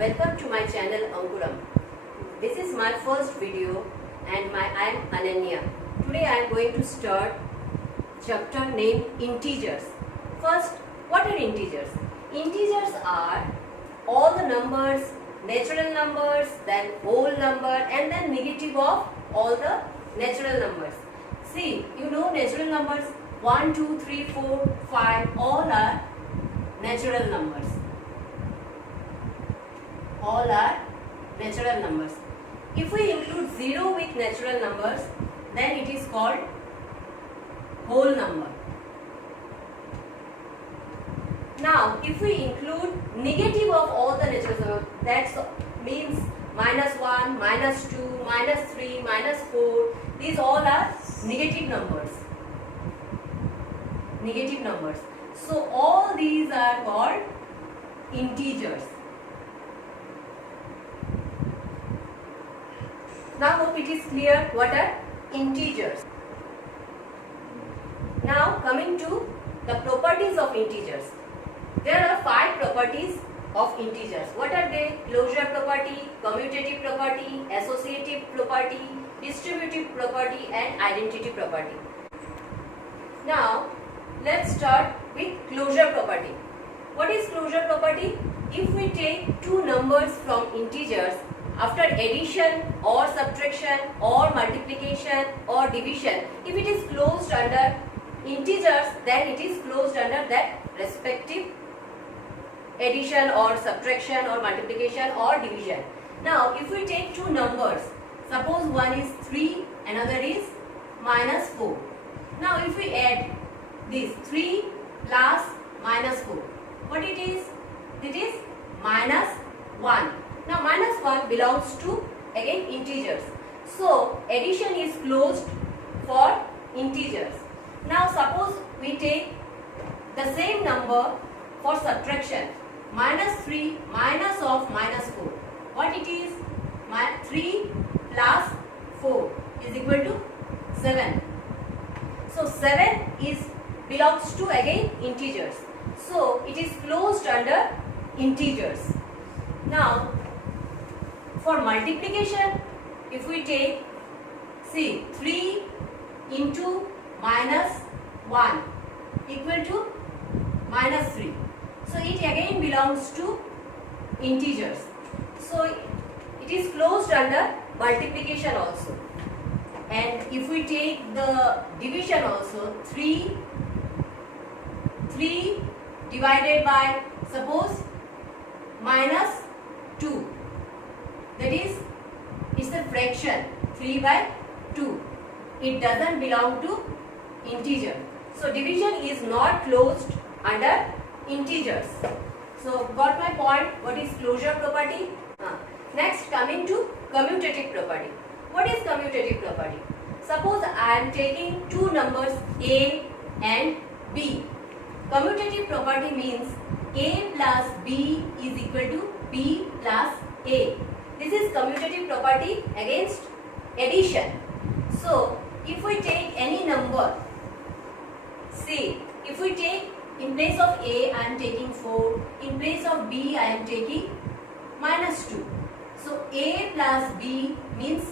Welcome to my channel Ankuram. This is my first video and I am Ananya. Today I am going to start chapter named Integers. First, what are integers? Integers are all the numbers, natural numbers, then whole number and then negative of all the natural numbers. See, you know natural numbers 1, 2, 3, 4, 5 all are natural numbers. All are natural numbers. If we include 0 with natural numbers, then it is called whole number. Now, if we include negative of all the natural numbers, that means -1, -2, -3, -4, these all are negative numbers. Negative numbers. So, all these are called integers. Now hope it is clear what are integers. Now coming to the properties of integers. There are 5 properties of integers. What are they? Closure property, commutative property, associative property, distributive property and identity property. Now let's start with closure property. What is closure property? If we take two numbers from integers, after addition or subtraction or multiplication or division, if it is closed under integers, then it is closed under that respective addition or subtraction or multiplication or division. Now, if we take two numbers, suppose one is 3, another is -4. Now, if we add this 3 plus -4, what it is? It is -1. Now -1 belongs to again integers. So addition is closed for integers. Now suppose we take the same number for subtraction. -3 minus of -4. What it is? 3 plus 4 is equal to 7. So 7 belongs to again integers. So it is closed under integers. Now for multiplication, if we take, see, 3 into -1 equal to -3. So it again belongs to integers. So it is closed under multiplication also. And if we take the division also, 3 divided by, suppose, -2. That is, it's a fraction, 3 by 2. It doesn't belong to integer. So division is not closed under integers. So got my point? What is closure property? Next, coming to commutative property. What is commutative property? Suppose I am taking two numbers A and B. Commutative property means A plus B is equal to B plus A. This is commutative property against addition. So, if we take any number, see, if we take, in place of A, I am taking 4, in place of B, I am taking -2. So, A plus B means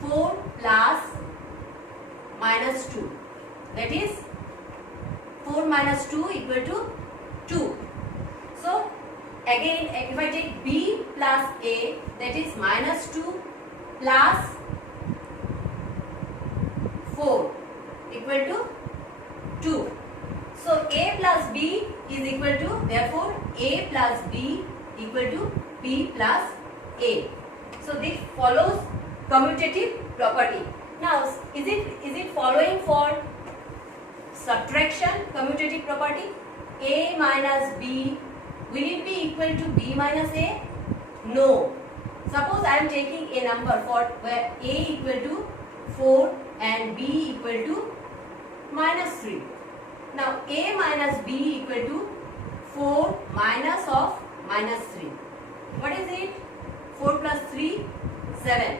4 plus -2. That is, 4 minus 2 equal to 2. So, again, if I take B plus A, that is -2 plus 4 equal to 2. So A plus B is equal to, therefore A plus B equal to B plus A. So this follows commutative property. Now is it following for subtraction commutative property? A minus B, will it be equal to B minus A? No. Suppose I am taking a number for where A equal to 4 and B equal to -3. Now A minus B equal to 4 minus of -3. What is it? 4 plus 3, 7.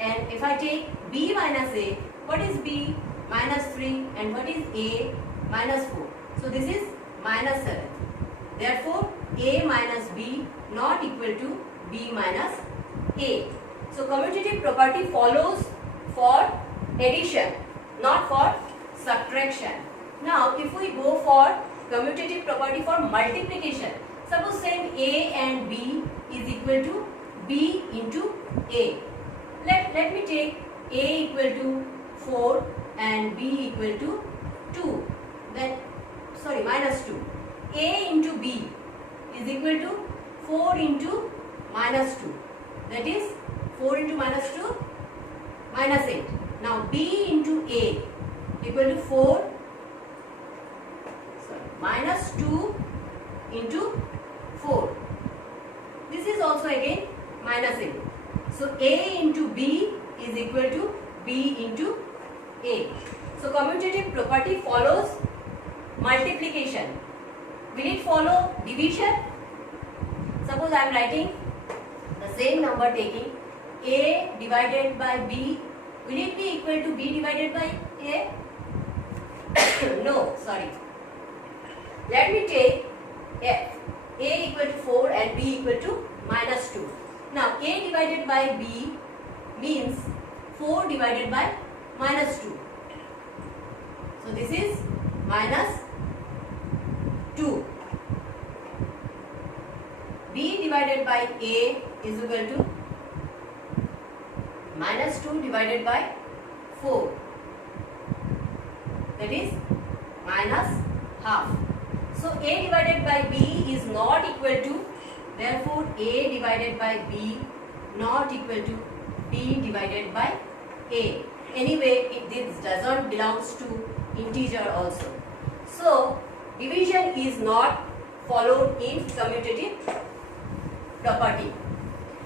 And if I take B minus A, what is B? -3. And what is A? -4. So this is -7. Therefore A minus B not equal to B minus A. So commutative property follows for addition, not for subtraction. Now if we go for commutative property for multiplication, suppose same A and B is equal to B into A. Let me take A equal to 4 and B equal to 2. Then minus 2. A into B is equal to 4 into minus 2. That is 4 into minus 2 minus 8. Now B into A equal to 4 minus 2 into 4. This is also again minus 8. So A into B is equal to B into A. So commutative property follows multiplication. Will it follow division? Suppose I am writing the same number taking A divided by B. Will it be equal to B divided by A? No, sorry. Let me take A equal to 4 and B equal to minus 2. Now A divided by B means 4 divided by minus 2. So this is minus 2. B divided by A is equal to minus 2 divided by 4. That is minus half. So A divided by B is not equal to, therefore A divided by B not equal to B divided by A. Anyway, this doesn't belongs to integer also. So division is not followed in commutative property.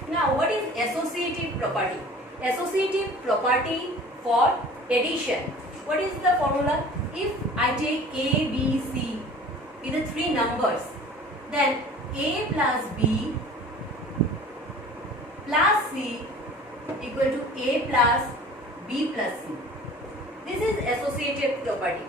Now what is associative property? Associative property for addition. What is the formula? If I take A, B, C with the three numbers, then A plus B plus C equal to A plus B plus C. This is associative property.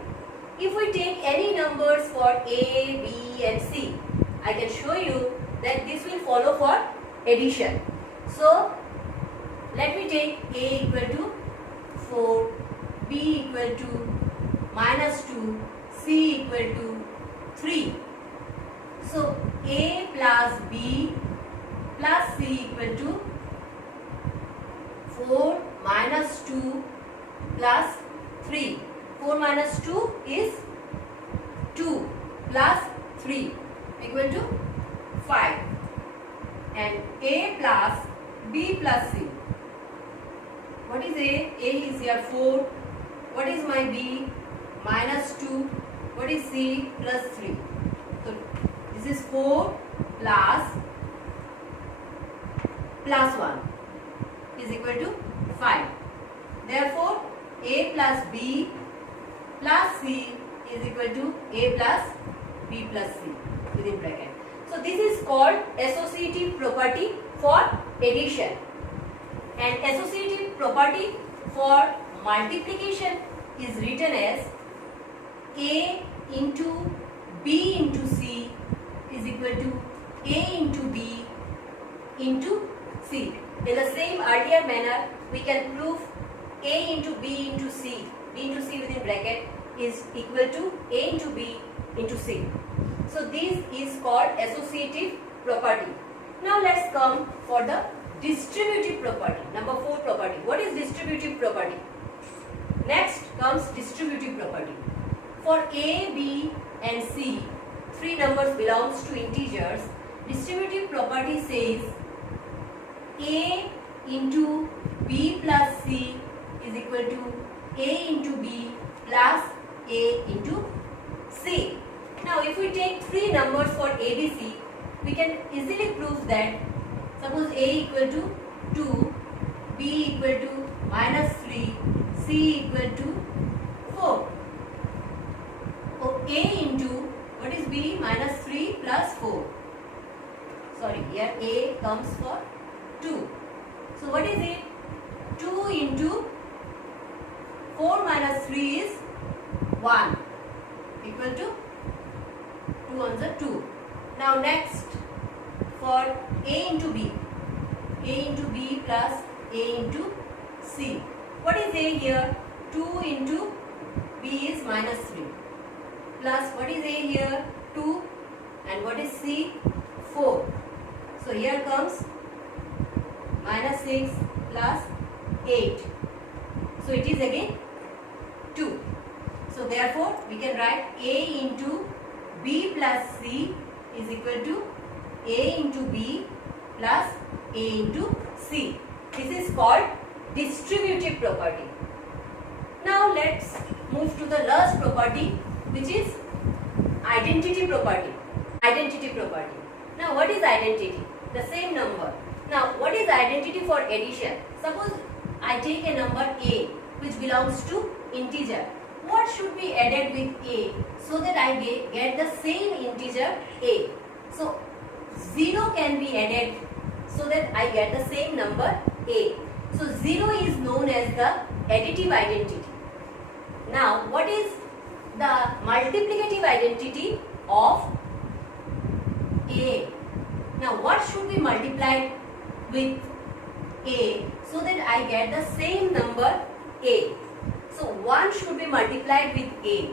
If we take any numbers for A, B and C, I can show you that this will follow for addition. So let me take A equal to 4, B equal to minus 2, C equal to 3. So A plus B plus C equal to 4 minus 2 plus 3. 4 minus 2 is 2 plus 3 equal to 5. And A plus B plus C. What is A? A is here 4. What is my B? Minus 2. What is C? Plus 3. So this is 4 plus 1 is equal to 5. Therefore, A plus B plus C is equal to A plus B plus C within bracket. So this is called associative property for addition. And associative property for multiplication is written as A into B into C is equal to A into B into C. In the same earlier manner, we can prove A into B into C, B into C within bracket is equal to A into B into C. So this is called associative property. Now let's come for the distributive property. Number 4 property. What is distributive property? Next comes distributive property. For A, B and C, three numbers belongs to integers. Distributive property says A into B plus C is equal to A into B plus A into C. Now if we take three numbers for ABC, we can easily prove that suppose A equal to 2, B equal to minus 3, C equal to 4. So A into, what is B? Minus 3 plus 4. Sorry, here A comes for 2. So what is it? 2 into 4 minus 3 is 1 equal to 2 ones are 2. Now next for A into B. A into B plus A into C. What is A here? 2 into B is minus 3 plus what is A here? 2 and what is C? 4. So here comes minus 6 plus 8. So it is again 2. So therefore we can write A into B plus C is equal to A into B plus A into C. This is called distributive property. Now let's move to the last property, which is identity property. Identity property. Now what is identity? The same number. Now what is identity for addition? Suppose I take a number A which belongs to integer. What should be added with A so that I get the same integer A? So 0 can be added so that I get the same number A. So 0 is known as the additive identity. Now what is the multiplicative identity of A? Now what should be multiplied with A so that I get the same number A? So 1 should be multiplied with A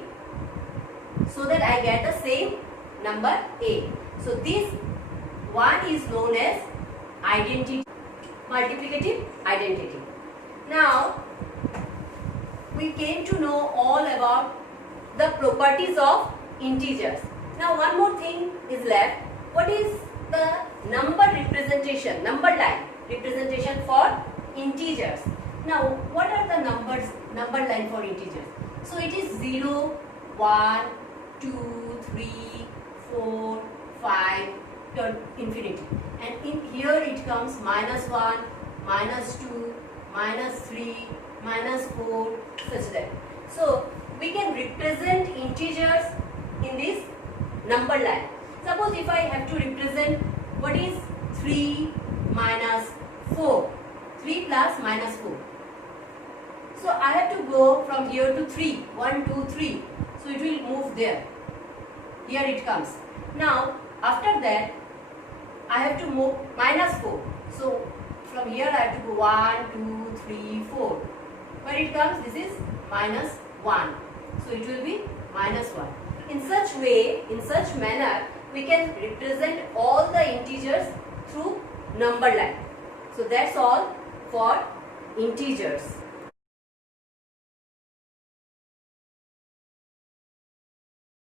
so that I get the same number A. So this 1 is known as identity, multiplicative identity. Now we came to know all about the properties of integers. Now one more thing is left. What is the number representation, number line representation for integers? Now what are the number line for integers? So it is 0, 1, 2, 3, 4, 5 to infinity. And in here it comes minus 1, minus 2, minus 3, minus 4, such that. So we can represent integers in this number line. Suppose if I have to represent what is 3 minus 4, 3 plus minus 4. So I have to go from here to 3, 1, 2, 3. So it will move there. Here it comes. Now after that I have to move minus 4. So from here I have to go 1, 2, 3, 4. Where it comes, this is minus 1. So it will be minus 1. In such way, in such manner, we can represent all the integers through number line. So that's all for integers.